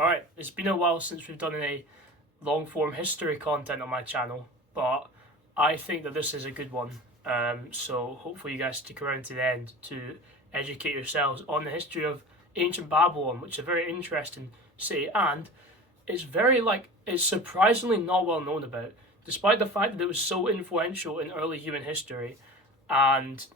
Alright, it's been a while since we've done any long form history content on my channel, but I think that this is a good one. So hopefully you guys stick around to the end to educate yourselves on the history of ancient Babylon, which is a very interesting city, and it's surprisingly not well known about, despite the fact that it was so influential in early human history, and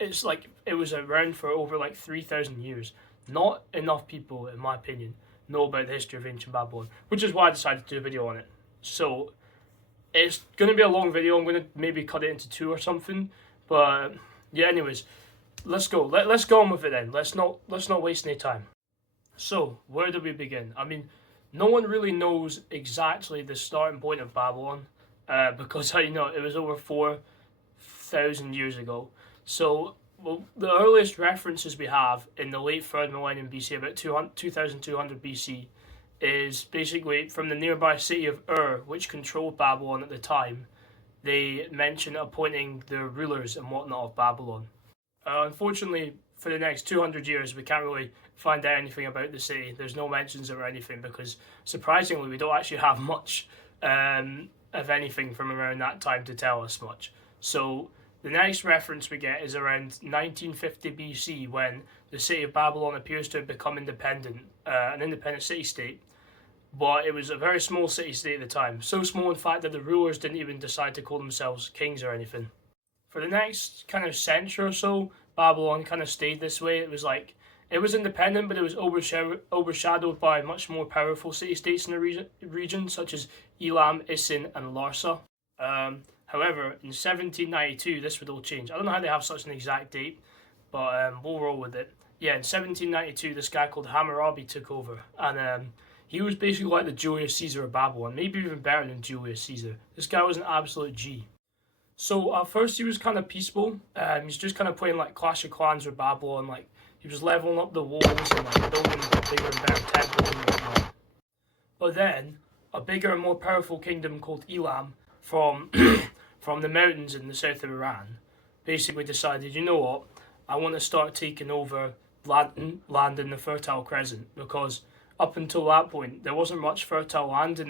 it was around for over 3,000 years. Not enough people, in my opinion, know about the history of ancient Babylon, which is why I decided to do a video on it. So it's going to be a long video. I'm going to maybe cut it into two or something. But yeah, anyways, let's go. Let's go on with it then. Let's not waste any time. So where do we begin? I mean, no one really knows exactly the starting point of Babylon, because it was over 4,000 years ago. So the earliest references we have in the late 3rd millennium BC, about 2200 BC, is basically from the nearby city of Ur, which controlled Babylon at the time. They mention appointing the rulers and whatnot of Babylon. Unfortunately, for the next 200 years, we can't really find out anything about the city. There's no mentions of anything because, surprisingly, we don't actually have much of anything from around that time to tell us much. So the next reference we get is around 1950 BC, when the city of Babylon appears to have become independent, an independent city-state. But it was a very small city-state at the time. So small, in fact, that the rulers didn't even decide to call themselves kings or anything. For the next kind of century or so, Babylon kind of stayed this way. It was independent, but it was overshadowed by much more powerful city-states in the region, such as Elam, Isin, and Larsa. However, in 1792, this would all change. I don't know how they have such an exact date, but we'll roll with it. Yeah, in 1792, this guy called Hammurabi took over, and he was basically like the Julius Caesar of Babylon, maybe even better than Julius Caesar. This guy was an absolute G. So at first he was kind of peaceful. He's just kind of playing like Clash of Clans with Babylon. Like he was leveling up the walls and building bigger and better temples and whatnot. But then a bigger and more powerful kingdom called Elam from the mountains in the south of Iran basically decided, you know what, I want to start taking over land in the Fertile Crescent, because up until that point there wasn't much fertile land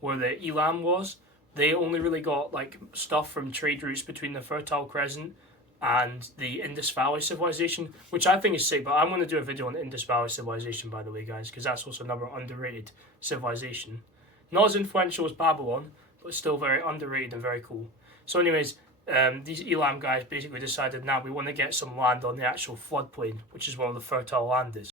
where the Elam was. They only really got stuff from trade routes between the Fertile Crescent and the Indus Valley civilization, which I think is sick. But I'm going to do a video on the Indus Valley civilization, by the way, guys, because that's also another underrated civilization. Not as influential as Babylon, but still very underrated and very cool. So anyways, these Elam guys basically decided, now we want to get some land on the actual floodplain, which is where the fertile land is.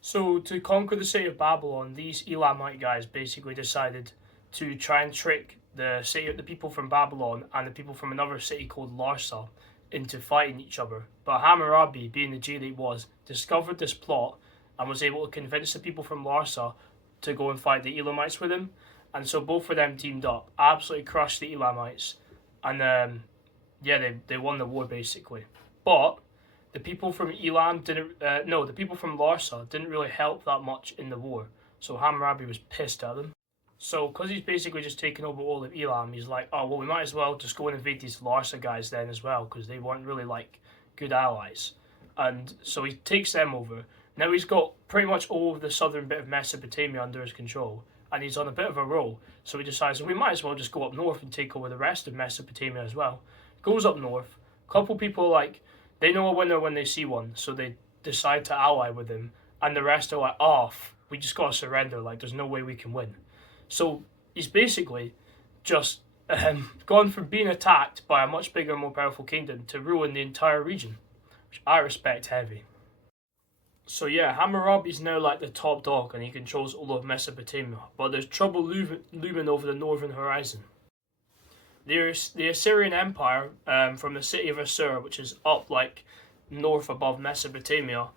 So to conquer the city of Babylon, these Elamite guys basically decided to try and trick the people from Babylon and the people from another city called Larsa into fighting each other. But Hammurabi, being the G that he was, discovered this plot and was able to convince the people from Larsa to go and fight the Elamites with him. And so both of them teamed up, absolutely crushed the Elamites, and they won the war basically. But the people from the people from Larsa didn't really help that much in the war. So Hammurabi was pissed at them. So, because he's basically just taken over all of Elam, he's like, oh, well, we might as well just go and invade these Larsa guys then as well, because they weren't really, good allies. And so he takes them over. Now he's got pretty much all of the southern bit of Mesopotamia under his control, and he's on a bit of a roll. So he decides, well, we might as well just go up north and take over the rest of Mesopotamia as well. Goes up north. A couple people, they know a winner when they see one, so they decide to ally with him. And the rest are like, oh, we just got to surrender, there's no way we can win. So he's basically just gone from being attacked by a much bigger, more powerful kingdom to ruin the entire region, which I respect heavy. So yeah, Hammurabi's now the top dog and he controls all of Mesopotamia, but there's trouble looming over the northern horizon. There's the Assyrian Empire from the city of Assur, which is up north above Mesopotamia,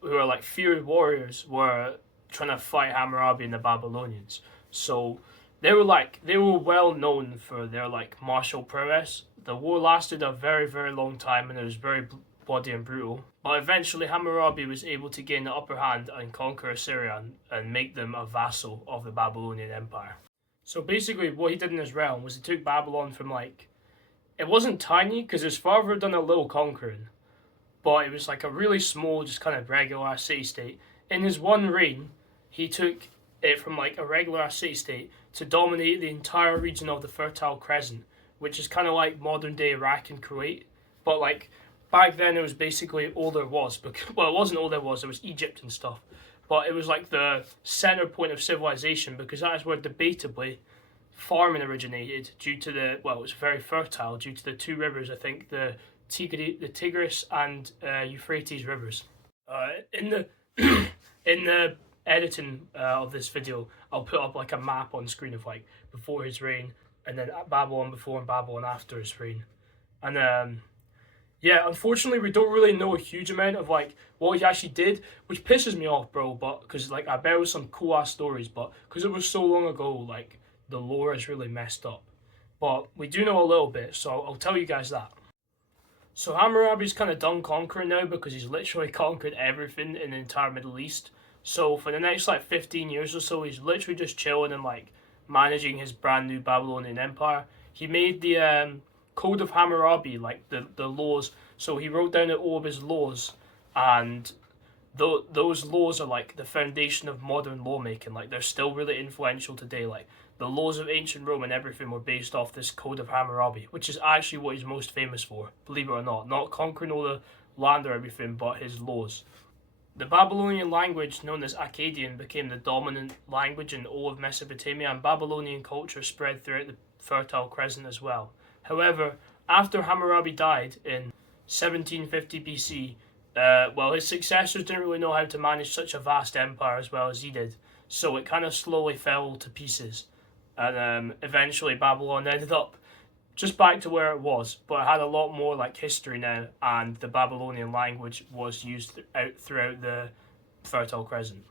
who are feared warriors, were trying to fight Hammurabi and the Babylonians. So they were well known for their martial prowess. The war lasted a very, very long time and it was very bloody and brutal. But eventually Hammurabi was able to gain the upper hand and conquer Assyria and make them a vassal of the Babylonian Empire. So basically what he did in his realm was he took Babylon from it wasn't tiny because his father had done a little conquering, but it was a really small, just kind of regular city-state. In his one reign, he took it from like a regular city-state to dominate the entire region of the Fertile Crescent, which is kind of like modern-day Iraq and Kuwait. But like back then, it was basically all there was. Because, well, it wasn't all there was. There was Egypt and stuff, but it was like the center point of civilization because that is where debatably farming originated due to the, well, it was very fertile due to the two rivers, I think, the Tigris and Euphrates rivers. In the in the editing of this video, I'll put up like a map on screen of like before his reign, and then Babylon before and Babylon after his reign. And yeah, unfortunately, we don't really know a huge amount of like what he actually did, which pisses me off, bro. But because like I bet it was some cool ass stories, but because it was so long ago, like the lore is really messed up. But we do know a little bit, so I'll tell you guys that. So Hammurabi's kind of done conquering now because he's literally conquered everything in the entire Middle East. So for the next like 15 years or so, he's literally just chilling and like managing his brand new Babylonian empire. He made the Code of Hammurabi, like the laws. So he wrote down all of his laws, and those laws are like the foundation of modern lawmaking. Like they're still really influential today. Like the laws of ancient Rome and everything were based off this Code of Hammurabi, which is actually what he's most famous for, believe it or not. Not conquering all the land or everything, but his laws. The Babylonian language, known as Akkadian, became the dominant language in all of Mesopotamia, and Babylonian culture spread throughout the Fertile Crescent as well. However, after Hammurabi died in 1750 BC, well, his successors didn't really know how to manage such a vast empire as well as he did, so it kind of slowly fell to pieces. And eventually Babylon ended up just back to where it was, but it had a lot more like history now, and the Babylonian language was used throughout the Fertile Crescent.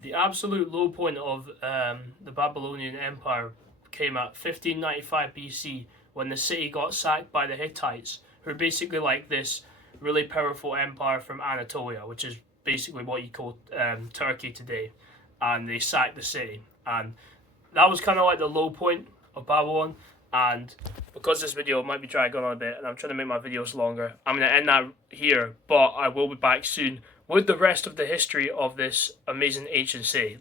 The absolute low point of the Babylonian Empire came at 1595 BC when the city got sacked by the Hittites, who are basically like this really powerful empire from Anatolia, which is basically what you call Turkey today, and they sacked the city. And that was kind of like the low point of Babylon. And because this video might be dragging on a bit and I'm trying to make my videos longer, I'm going to end that here, but I will be back soon with the rest of the history of this amazing ancient city.